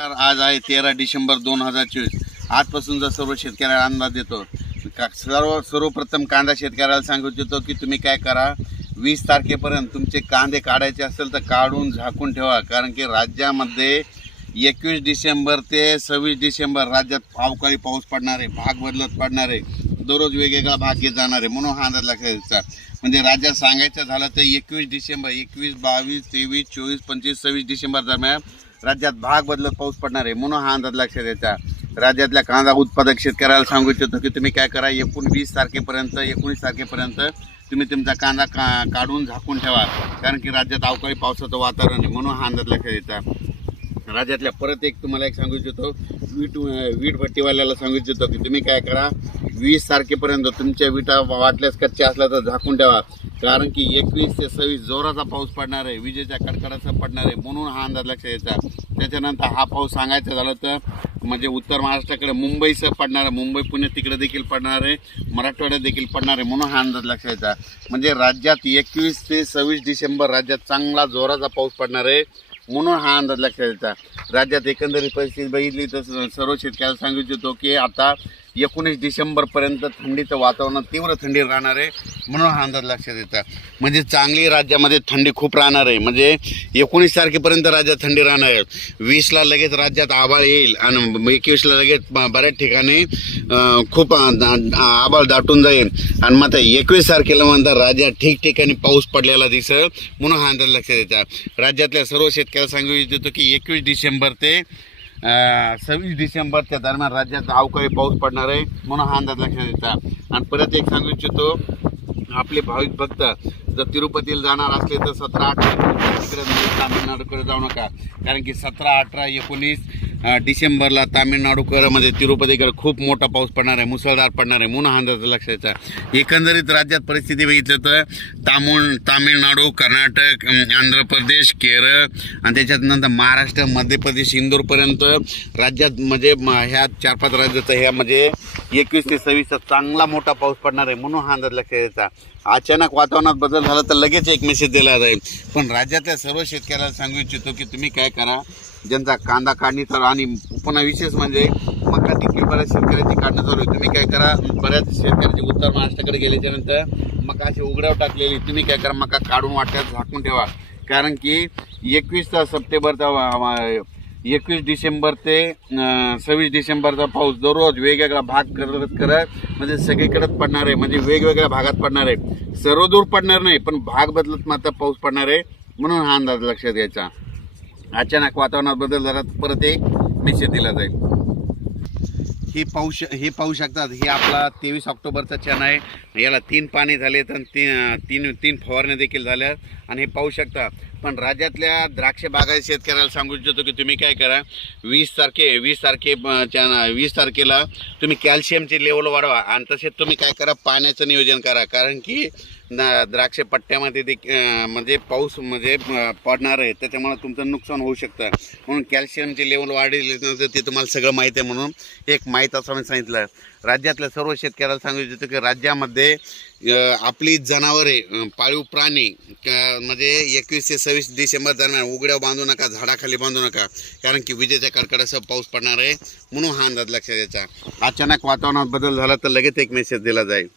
आज आहे तेरा डिसेंबर दोन हजार चोवीस. आजपासून जर सर्व शेतकऱ्याला अंदाज देतो का सर्व सर्वप्रथम कांदा शेतकऱ्याला सांगू इच्छितो की तुम्ही काय करा वीस तारखेपर्यंत तुमचे कांदे काढायचे असेल तर काढून झाकून ठेवा. कारण की राज्यामध्ये एकवीस डिसेंबर ते सव्वीस डिसेंबर राज्यात अवकाळी पाऊस पडणार आहे भाग बदलत पडणार आहे दररोज वेगवेगळा भाग घेत जाणार आहे म्हणून हा अंदाज लक्षात द्यायचा म्हणजे राज्यात सांगायचं झालं तर एकवीस डिसेंबर एकवीस बावीस तेवीस चोवीस पंचवीस सव्वीस डिसेंबर दरम्यान राज्यात भाग बदलत पाऊस पडणार आहे म्हणून हा अंदाज लक्षात द्यायचा राज्यातल्या कांदा उत्पादक शेतकऱ्याला सांगू इच्छितो की तुम्ही काय करा एकोणवीस तारखेपर्यंत एकोणीस तारखेपर्यंत तुम्ही तुमचा कांदा का काढून झाकून ठेवा. कारण की राज्यात अवकाळी पावसाचं वातावरण आहे म्हणून हा अंदाज लक्षात द्यायचा राज्यातल्या परत एक तुम्हाला एक सांगू इच्छितो वीट वीट भट्टीवाल्याला सांगू इच्छितो की तुम्ही काय करा वीस तारखेपर्यंत तुमच्या विटा वाटल्यास कच्च्या असल्या तर झाकून ठेवा. कारण की एकवीस ते सव्वीस जोराचा पाऊस पडणार आहे विजेच्या कडकडाचा पडणार आहे म्हणून हा अंदाज लक्षात यायचा त्याच्यानंतर हा पाऊस सांगायचं झालं तर म्हणजे उत्तर महाराष्ट्राकडे मुंबईसह पडणार आहे. मुंबई पुणे तिकडे देखील पडणार आहे. मराठवाड्यात देखील पडणार आहे म्हणून हा अंदाज लक्षात यायचा म्हणजे राज्यात एकवीस ते सव्वीस डिसेंबर राज्यात चांगला जोराचा पाऊस पडणार आहे म्हणून हा अंदाज लक्षात यायचा राज्यात एकंदरीत परिस्थिती बघितली तर सर्व शेतकऱ्याला सांगू इच्छितो की आता एकोणीस डिसेंबरपर्यंत थंडीचं वातावरण तीव्र थंडी राहणार आहे म्हणून हा अंदाज लक्षात येतात म्हणजे चांगली राज्यामध्ये थंडी खूप राहणार आहे. म्हणजे एकोणीस तारखेपर्यंत राज्यात थंडी राहणार आहे. वीसला लगेच राज्यात आभाळ येईल आणि एकवीसला लगेच बऱ्याच ठिकाणी खूप आभाळ दाटून जाईल. आणि मग आता एकवीस तारखेला म्हणतात राज्यात ठिकठिकाणी पाऊस पडलेला दिसेल म्हणून हा अंदाज लक्षात येतात राज्यातल्या सर्व शेतकऱ्याला सांगू इच्छितो की एकवीस डिसेंबर ते सव्वीस डिसेंबरच्या दरम्यान राज्यात अवकाळी पाऊस पडणार आहे म्हणून हा अंदाज लक्षात येतात आणि परत एक सांगू इच्छितो आपले भाविक भक्त जर तिरुपतीला जाणार असले तर सतरा अठरा तिकडे तामिळनाडूकडे जाऊ नका. कारण की सतरा अठरा एकोणीस डिसेंबरला तामिळनाडूकरमध्ये म्हणजे तिरुपतीकडे खूप मोठा पाऊस पडणार आहे मुसळधार पडणार आहे. म्हणून अंदाज लक्षात एकंदरीत राज्यात परिस्थिती बघितलं तर तामुळ तामिळनाडू कर्नाटक आंध्र प्रदेश केरळ आणि त्याच्यात नंतर महाराष्ट्र मध्य प्रदेश इंदूरपर्यंत राज्यात म्हणजे म- ह्या चार पाच राज्याचं ह्या म्हणजे एकवीस ते सव्वीसचा चांगला मोठा पाऊस पडणार आहे. म्हणून हा अंदाज लक्षात यायचा अचानक वातावरणात बदल झाला तर लगेच एक मेसेज दिला जाईल. पण राज्यातल्या सर्व शेतकऱ्याला सांगू इच्छितो की तुम्ही काय करा ज्यांचा कांदा काढणी चालू आणि पुन्हा विशेष म्हणजे मका देखील बऱ्याच शेतकऱ्यांची काढणं चालू आहे. तुम्ही काय करा बऱ्याच शेतकऱ्यांची उत्तर महाराष्ट्राकडे गेल्याच्यानंतर मका अशी उघड्यावर टाकलेली तुम्ही काय करा मका काढून वाट्यात झाकून ठेवा. कारण की एकवीस सप्टेंबरचा एकवीस डिसेंबर ते सव्वीस डिसेंबरचा पाऊस दररोज वेगवेगळा भाग करत करत म्हणजे सगळीकडेच पडणार आहे. म्हणजे वेगवेगळ्या भागात पडणार आहे. सर्व दूर पडणार नाही पण भाग बदलत मात्र पाऊस पडणार आहे. म्हणून हा अंदाज लक्षात घ्यायचा. अचानक वातावरणात बदल झाला परत एक मेसेज दिला जाईल. हे पाहू श हे पाहू शकतात. हे आपला तेवीस ऑक्टोबरचा चण आहे. याला तीन पाणी झाले तर तीन तीन तीन फवारण्या देखील झाल्या आणि हे पाहू शकता. पण राज्यातल्या द्राक्ष बागायत शेतकऱ्याला सांगू इच्छितो की तुम्ही काय करा वीस तारखे वीस तारखे वीस तारखेला तुम्ही कॅल्शियमची लेवल वाढवा आणि तसेच तुम्ही काय करा पाण्याचं नियोजन करा. कारण की न- द्राक्ष पट्ट्यामध्ये देखील म्हणजे पाऊस म्हणजे पडणार आहे त्याच्यामुळे तुमचं नुकसान होऊ शकतं. म्हणून कॅल्शियमची लेवल वाढली ते तुम्हाला सगळं माहीत आहे म्हणून एक माहीत असं मी सांगितलं. राज्यातल्या सर्व शेतकऱ्याला सांगू इच्छितो की राज्यामध्ये आपली जनावरे पाळीव प्राणी म्हणजे एकवीस ते सव्वीस डिसेंबर दरम्यान उघड्या बांधू नका झाडाखाली बांधू नका कारण की विजेच्या कडकडासह पाऊस पडणार आहे म्हणून हा अंदाज लक्षात द्यायचा अचानक वातावरणात बदल झाला तर लगेच एक मेसेज दिला जाईल.